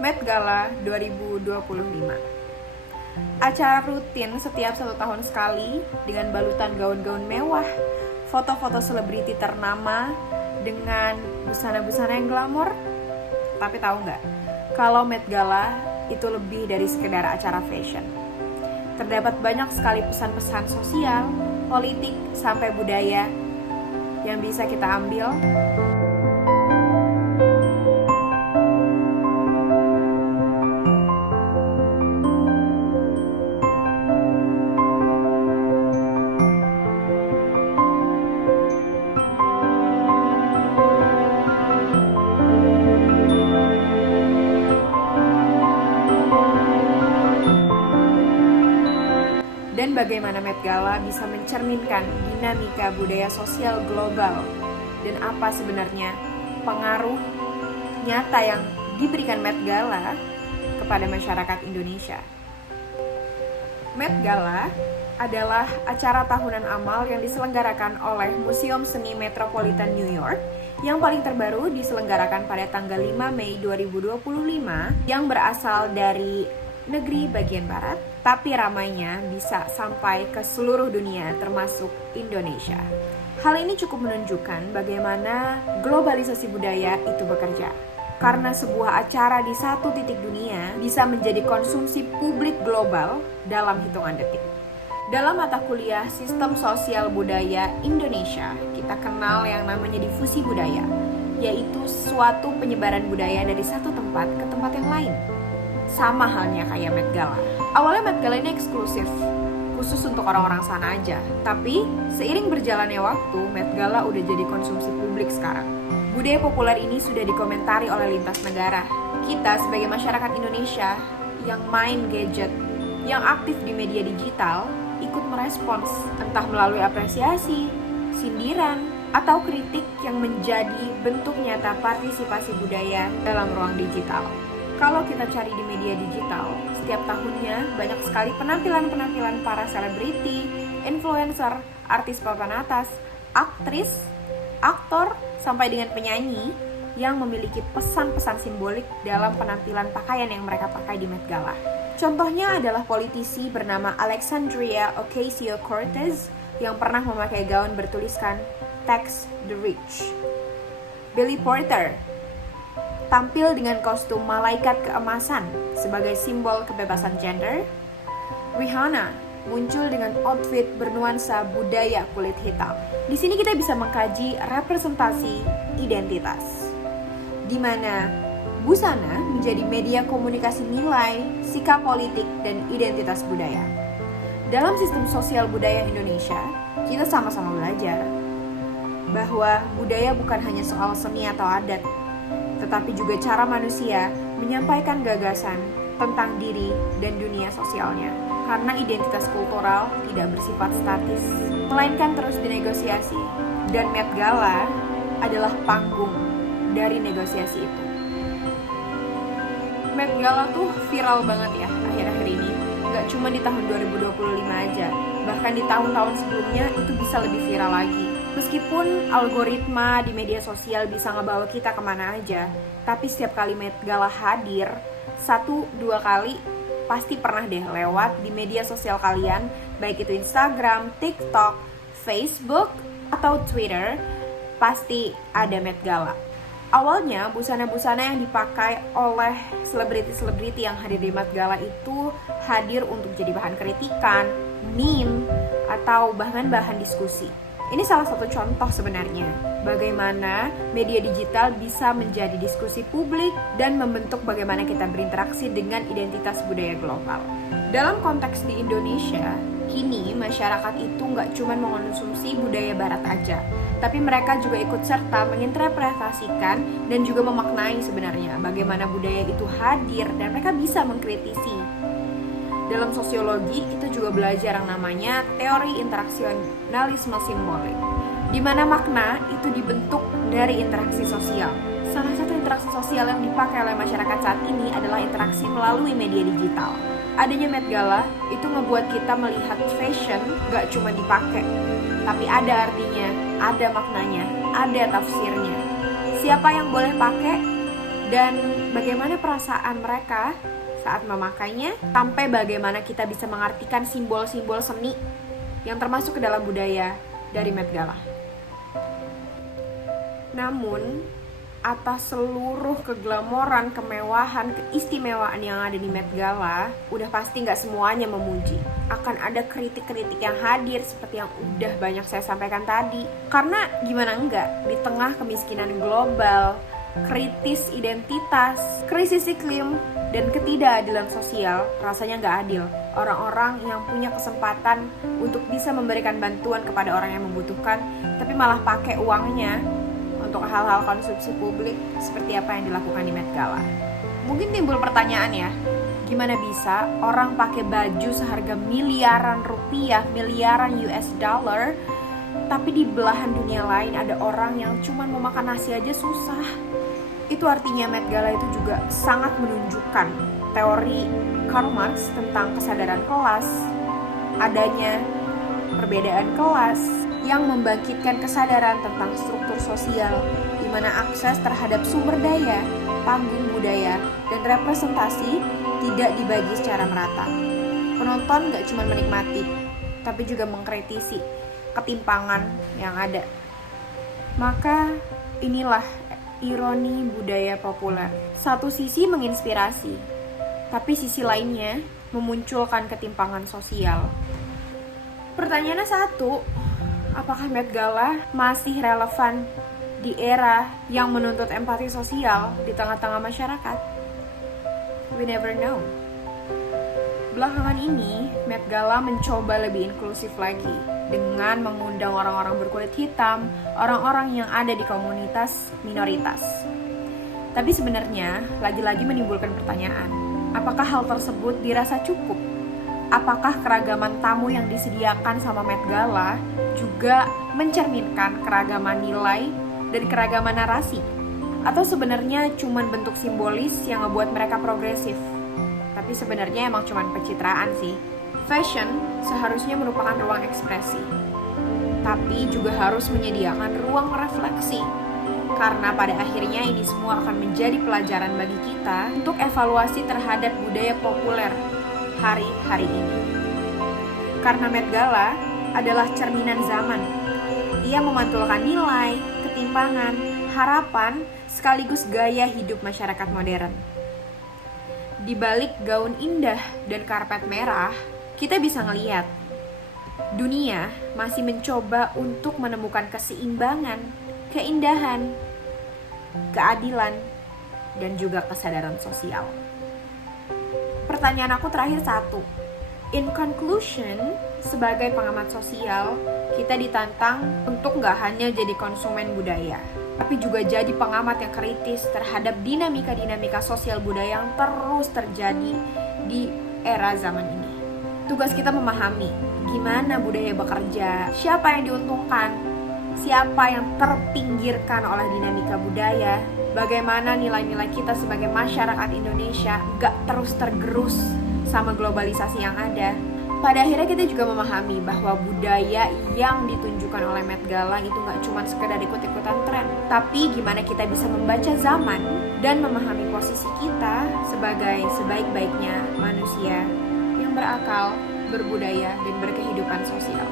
Met Gala 2025. Acara rutin setiap 1 tahun sekali dengan balutan gaun-gaun mewah, foto-foto selebriti ternama dengan busana-busana yang glamor. Tapi tahu nggak, kalau Met Gala itu lebih dari sekedar acara fashion. Terdapat banyak sekali pesan-pesan sosial, politik, sampai budaya yang bisa kita ambil. Dan bagaimana Met Gala bisa mencerminkan dinamika budaya sosial global dan apa sebenarnya pengaruh nyata yang diberikan Met Gala kepada masyarakat Indonesia. Met Gala adalah acara tahunan amal yang diselenggarakan oleh Museum Seni Metropolitan New York yang paling terbaru diselenggarakan pada tanggal 5 Mei 2025 yang berasal dari negeri bagian barat, tapi ramainya bisa sampai ke seluruh dunia termasuk Indonesia. Hal ini cukup menunjukkan bagaimana globalisasi budaya itu bekerja. Karena sebuah acara di satu titik dunia bisa menjadi konsumsi publik global dalam hitungan detik. Dalam mata kuliah Sistem Sosial Budaya Indonesia, kita kenal yang namanya difusi budaya, yaitu suatu penyebaran budaya dari satu tempat ke tempat yang lain. Sama halnya kayak Met Gala. Awalnya Met Gala ini eksklusif, khusus untuk orang-orang sana aja. Tapi seiring berjalannya waktu, Met Gala udah jadi konsumsi publik sekarang. Budaya populer ini sudah dikomentari oleh lintas negara. Kita sebagai masyarakat Indonesia yang main gadget, yang aktif di media digital, ikut merespons, entah melalui apresiasi, sindiran, atau kritik yang menjadi bentuk nyata partisipasi budaya dalam ruang digital. Kalau kita cari di media digital, setiap tahunnya banyak sekali penampilan-penampilan para selebriti, influencer, artis papan atas, aktris, aktor, sampai dengan penyanyi yang memiliki pesan-pesan simbolik dalam penampilan pakaian yang mereka pakai di Met Gala. Contohnya adalah politisi bernama Alexandria Ocasio-Cortez yang pernah memakai gaun bertuliskan "Tax the Rich". Billy Porter tampil dengan kostum malaikat keemasan sebagai simbol kebebasan gender. Rihanna muncul dengan outfit bernuansa budaya kulit hitam. Di sini kita bisa mengkaji representasi identitas, di mana busana menjadi media komunikasi nilai, sikap politik, dan identitas budaya. Dalam sistem sosial budaya Indonesia, kita sama-sama belajar bahwa budaya bukan hanya soal seni atau adat, tetapi juga cara manusia menyampaikan gagasan tentang diri dan dunia sosialnya. Karena identitas kultural tidak bersifat statis, melainkan terus dinegosiasi. Dan Met Gala adalah panggung dari negosiasi itu. Met Gala tuh viral banget ya akhir-akhir ini. Gak cuma di tahun 2025 aja, bahkan di tahun-tahun sebelumnya itu bisa lebih viral lagi. Meskipun algoritma di media sosial bisa ngebawa kita kemana aja, tapi setiap kali Met Gala hadir, 1-2 kali pasti pernah deh lewat di media sosial kalian, baik itu Instagram, TikTok, Facebook, atau Twitter, pasti ada Met Gala. Awalnya, busana-busana yang dipakai oleh selebriti-selebriti yang hadir di Met Gala itu hadir untuk jadi bahan kritikan, meme, atau bahkan bahan diskusi. Ini salah satu contoh sebenarnya bagaimana media digital bisa menjadi diskusi publik dan membentuk bagaimana kita berinteraksi dengan identitas budaya global. Dalam konteks di Indonesia, kini masyarakat itu nggak cuma mengonsumsi budaya barat aja, tapi mereka juga ikut serta menginterpretasikan dan juga memaknai sebenarnya bagaimana budaya itu hadir dan mereka bisa mengkritisi. Dalam sosiologi, kita juga belajar yang namanya teori interaksionalisme simbolik, di mana makna itu dibentuk dari interaksi sosial. Salah satu interaksi sosial yang dipakai oleh masyarakat saat ini adalah interaksi melalui media digital. Adanya Met Gala itu ngebuat kita melihat fashion gak cuma dipakai, tapi ada artinya ada maknanya, ada tafsirnya. Siapa yang boleh pakai dan bagaimana perasaan mereka saat memakainya, sampai bagaimana kita bisa mengartikan simbol-simbol seni yang termasuk ke dalam budaya dari Met Gala. Namun, atas seluruh keglamoran, kemewahan, keistimewaan yang ada di Met Gala, udah pasti gak semuanya memuji. Akan ada kritik-kritik yang hadir seperti yang udah banyak saya sampaikan tadi. Karena gimana enggak, di tengah kemiskinan global, kritis identitas, krisis iklim, dan ketidakadilan sosial, rasanya gak adil. Orang-orang yang punya kesempatan untuk bisa memberikan bantuan kepada orang yang membutuhkan, tapi malah pakai uangnya untuk hal-hal konsumsi publik seperti apa yang dilakukan di Met Gala. Mungkin timbul pertanyaan ya, gimana bisa orang pakai baju seharga miliaran rupiah, miliaran US dollar, tapi di belahan dunia lain ada orang yang cuma mau makan nasi aja susah. Itu artinya Met Gala itu juga sangat menunjukkan teori Karl Marx tentang kesadaran kelas, adanya perbedaan kelas yang membangkitkan kesadaran tentang struktur sosial, di mana akses terhadap sumber daya, panggung budaya, dan representasi tidak dibagi secara merata. Penonton gak cuma menikmati, tapi juga mengkritisi ketimpangan yang ada. Maka inilah ironi budaya populer. Satu sisi menginspirasi, tapi sisi lainnya memunculkan ketimpangan sosial. Pertanyaannya satu, apakah Met Gala masih relevan di era yang menuntut empati sosial di tengah-tengah masyarakat? We never know. Belakangan ini, Met Gala mencoba lebih inklusif lagi dengan mengundang orang-orang berkulit hitam, orang-orang yang ada di komunitas minoritas. Tapi sebenarnya, lagi-lagi menimbulkan pertanyaan, apakah hal tersebut dirasa cukup? Apakah keragaman tamu yang disediakan sama Met Gala juga mencerminkan keragaman nilai dan keragaman narasi? Atau sebenarnya cuma bentuk simbolis yang ngebuat mereka progresif? Tapi sebenarnya emang cuma pencitraan sih. Fashion seharusnya merupakan ruang ekspresi, tapi juga harus menyediakan ruang refleksi. Karena pada akhirnya ini semua akan menjadi pelajaran bagi kita untuk evaluasi terhadap budaya populer hari-hari ini. Karena Met Gala adalah cerminan zaman. Ia memantulkan nilai, ketimpangan, harapan, sekaligus gaya hidup masyarakat modern. Di balik gaun indah dan karpet merah, kita bisa ngelihat dunia masih mencoba untuk menemukan keseimbangan, keindahan, keadilan, dan juga kesadaran sosial. Pertanyaan aku terakhir satu. In conclusion, sebagai pengamat sosial, kita ditantang untuk gak hanya jadi konsumen budaya, tapi juga jadi pengamat yang kritis terhadap dinamika-dinamika sosial budaya yang terus terjadi di era zaman ini. Tugas kita memahami gimana budaya bekerja, siapa yang diuntungkan, siapa yang terpinggirkan oleh dinamika budaya, bagaimana nilai-nilai kita sebagai masyarakat Indonesia gak terus tergerus sama globalisasi yang ada. Pada akhirnya kita juga memahami bahwa budaya yang ditunjukkan oleh Met Gala itu gak cuma sekedar ikut-ikutan tren, tapi gimana kita bisa membaca zaman dan memahami posisi kita sebagai sebaik-baiknya manusia yang berakal, berbudaya, dan berkehidupan sosial.